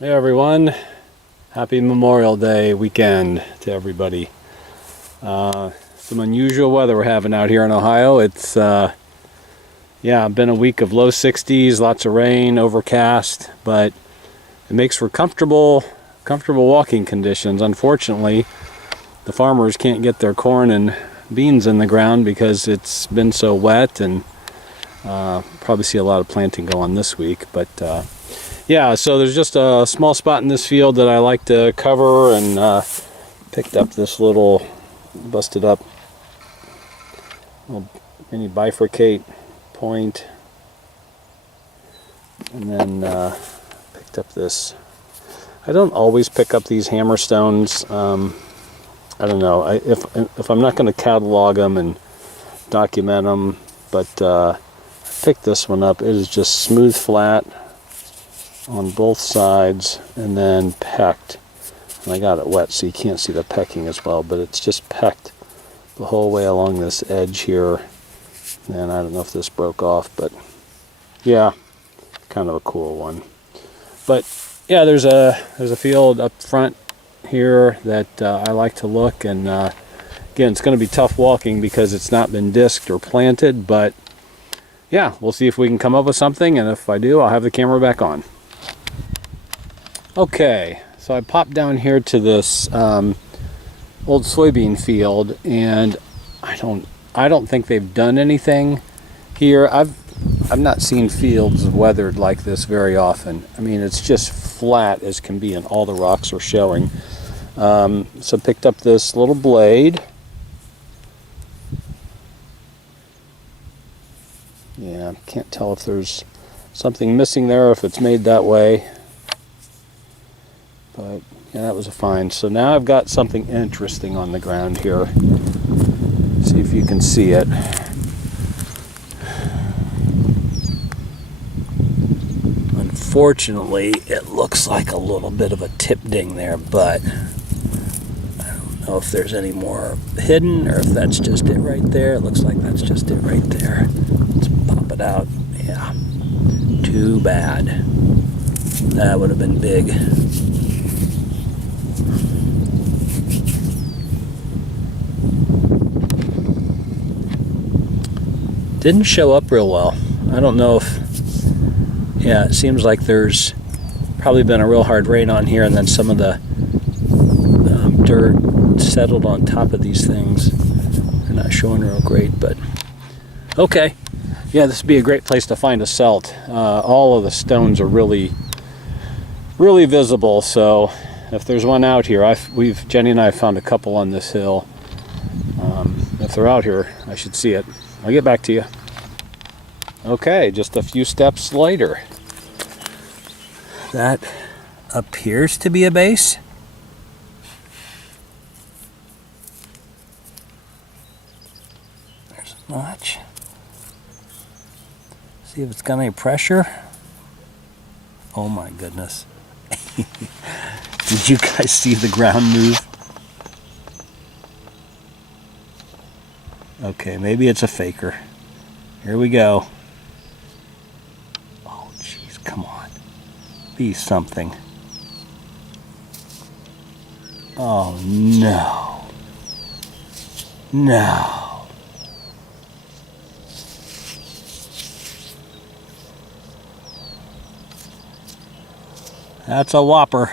Hey everyone, happy Memorial Day weekend to everybody. Some unusual weather we're having out here in Ohio. It's been a week of low 60s, lots of rain, overcast, but it makes for comfortable walking conditions. Unfortunately, the farmers can't get their corn and beans in the ground because it's been so wet, and probably see a lot of planting go on this week, but yeah, so there's just a small spot in this field that I like to cover, and picked up this little busted up little mini bifurcate point, and then picked up this. I don't always pick up these hammerstones. I don't know if I'm not going to catalog them and document them, but I picked this one up. It is just smooth flat on both sides and then pecked, and I got it wet so you can't see the pecking as well, but it's just pecked the whole way along this edge here, and I don't know if this broke off, but yeah, kind of a cool one. But yeah, there's a field up front here that I like to look, and again, it's going to be tough walking because it's not been disked or planted, but yeah, we'll see if we can come up with something, and if I do, I'll have the camera back on. Okay, so I popped down here to this old soybean field, and I don't think they've done anything here. I've not seen fields weathered like this very often. I mean, it's just flat as can be, and all the rocks are showing. So picked up this little blade. Yeah, can't tell if there's something missing there or if it's made that way. But yeah, that was a find. So now I've got something interesting on the ground here. See if you can see it. Unfortunately, it looks like a little bit of a tip ding there, but I don't know if there's any more hidden or if that's just it right there. It looks like that's just it right there. Let's pop it out. Yeah, too bad. That would have been big. Didn't show up real well. I don't know if, yeah, it seems like there's probably been a real hard rain on here, and then some of the dirt settled on top of these things. They're not showing real great, but okay. Yeah, this would be a great place to find a celt. All of the stones are really visible, so if there's one out here, Jenny and I have found a couple on this hill. If they're out here, I should see it. I'll get back to you. Okay, just a few steps later. That appears to be a base. There's a notch. See if it's got any pressure. Oh my goodness. Did you guys see the ground move? Okay, maybe it's a faker. Here we go. Oh, jeez, come on. Be something. Oh, no. No. That's a whopper.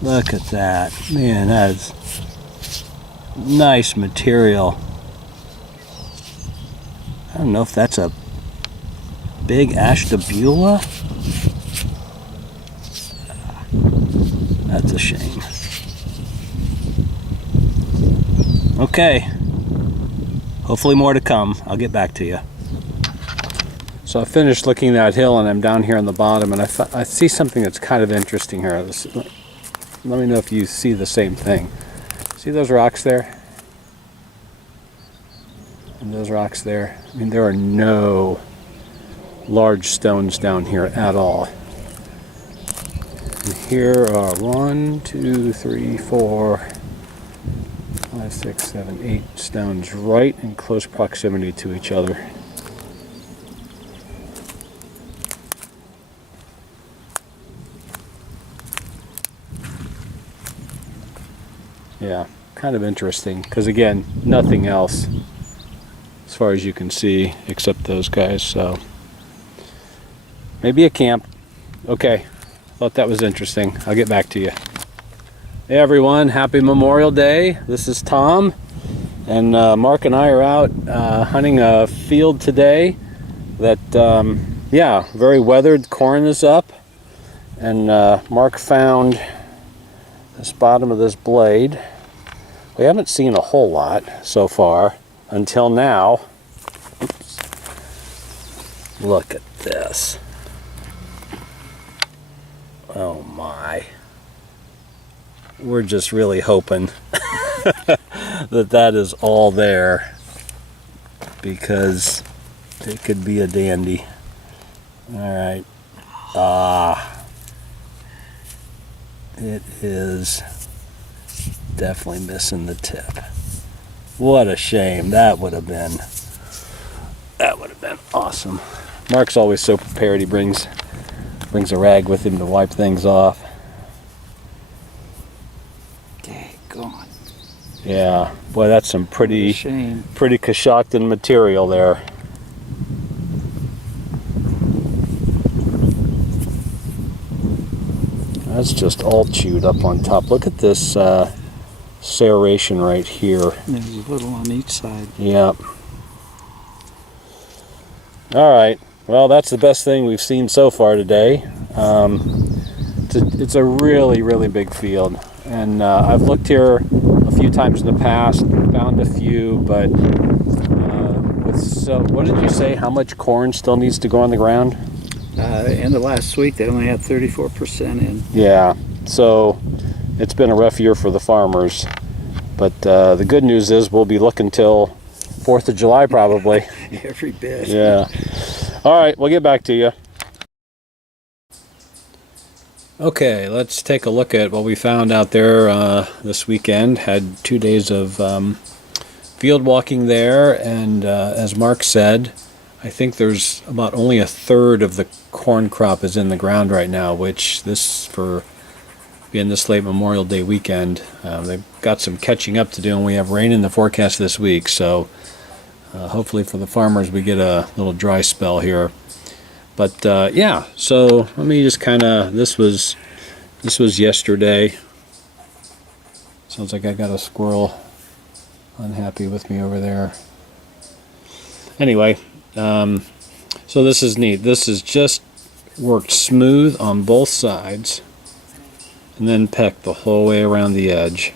Look at that. Man, that is nice material. I don't know if that's a big ashtabula. That's a shame. Okay. Hopefully more to come. I'll get back to you. So I finished looking at that hill, and I'm down here on the bottom, and I see something that's kind of interesting here. Let me know if you see the same thing. See those rocks there? And those rocks there? I mean, there are no large stones down here at all. And here are 1, 2, 3, 4, 5, 6, 7, 8 stones right in close proximity to each other. Yeah, kind of interesting, because again, nothing else as far as you can see except those guys. So maybe a camp. Okay, thought that was interesting. I'll get back to you. Hey everyone, happy Memorial Day. This is Tom, and Mark and I are out hunting a field today that, yeah, very weathered. Corn is up, and Mark found this bottom of this blade. We haven't seen a whole lot so far until now. Oops. Look at this. Oh my. We're just really hoping that is all there, because it could be a dandy. Alright. It is definitely missing the tip. What a shame. That would have been awesome. Mark's always so prepared. He brings a rag with him to wipe things off. Okay, gone. Yeah, boy, that's some pretty Coshocton material there. That's just all chewed up on top. Look at this serration right here. There's a little on each side. Yep. All right. Well, that's the best thing we've seen so far today. It's a really, really big field, and I've looked here a few times in the past, found a few, but what did you say? How much corn still needs to go on the ground? End of last week, they only had 34% in. Yeah, so it's been a rough year for the farmers, but the good news is we'll be looking till 4th of July probably. Every bit. Yeah. All right, we'll get back to you. Okay, let's take a look at what we found out there this weekend. Had 2 days of field walking there, and as Mark said, I think there's about only a third of the corn crop is in the ground right now, which for being this late Memorial Day weekend, they've got some catching up to do, and we have rain in the forecast this week, so hopefully for the farmers we get a little dry spell here. But yeah, so let me just kind of, this was yesterday. Sounds like I got a squirrel unhappy with me over there. Anyway, so this is neat. This is just worked smooth on both sides and then pecked the whole way around the edge.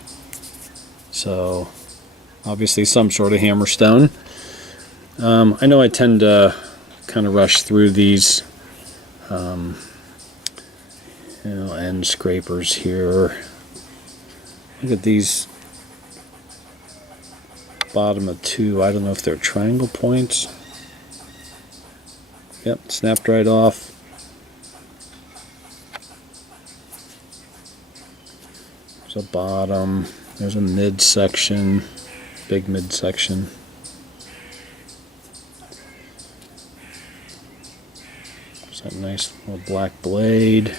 So obviously some sort of hammerstone. I know I tend to kind of rush through these end scrapers here. Look at these bottom of 2. I don't know if they're triangle points. Yep, snapped right off. There's a bottom. There's a midsection, big midsection. There's that nice little black blade.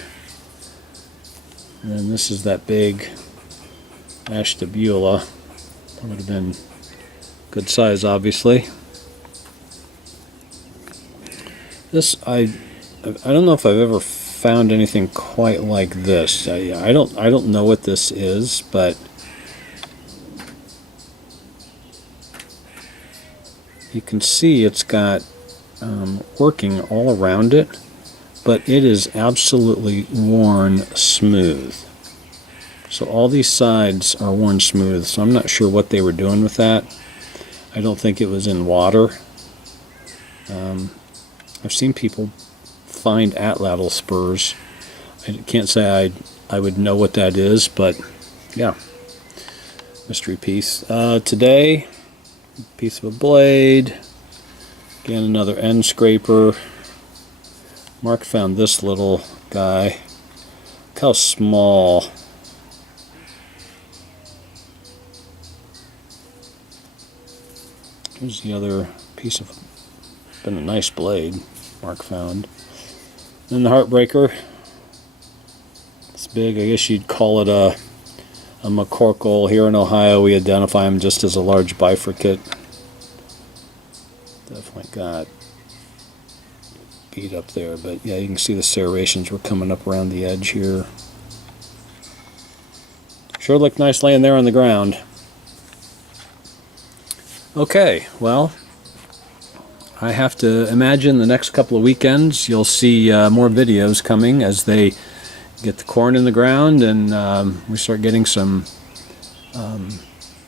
And then this is that big ashtabula. That would have been good size, obviously. This, I don't know if I've ever found anything quite like this. I don't know what this is, but you can see it's got working all around it, but it is absolutely worn smooth. So all these sides are worn smooth, so I'm not sure what they were doing with that. I don't think it was in water. I've seen people find atlatl spurs. I can't say I would know what that is, but yeah, mystery piece. Today, piece of a blade. Again, another end scraper. Mark found this little guy. Look how small. Here's the other piece of, been a nice blade Mark found. Then the heartbreaker. It's big. I guess you'd call it a a McCorkle. Here in Ohio, we identify them just as a large bifurcate. Definitely got beat up there, but yeah, you can see the serrations were coming up around the edge here. Sure looked nice laying there on the ground. Okay, well, I have to imagine the next couple of weekends you'll see more videos coming as they get the corn in the ground and we start getting some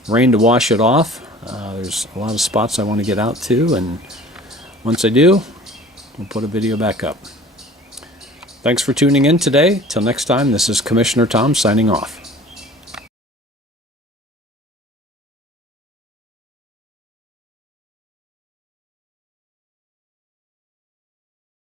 rain to wash it off. There's a lot of spots I want to get out to, and once I do, we'll put a video back up. Thanks for tuning in today. Till next time, this is Commissioner Tom signing off.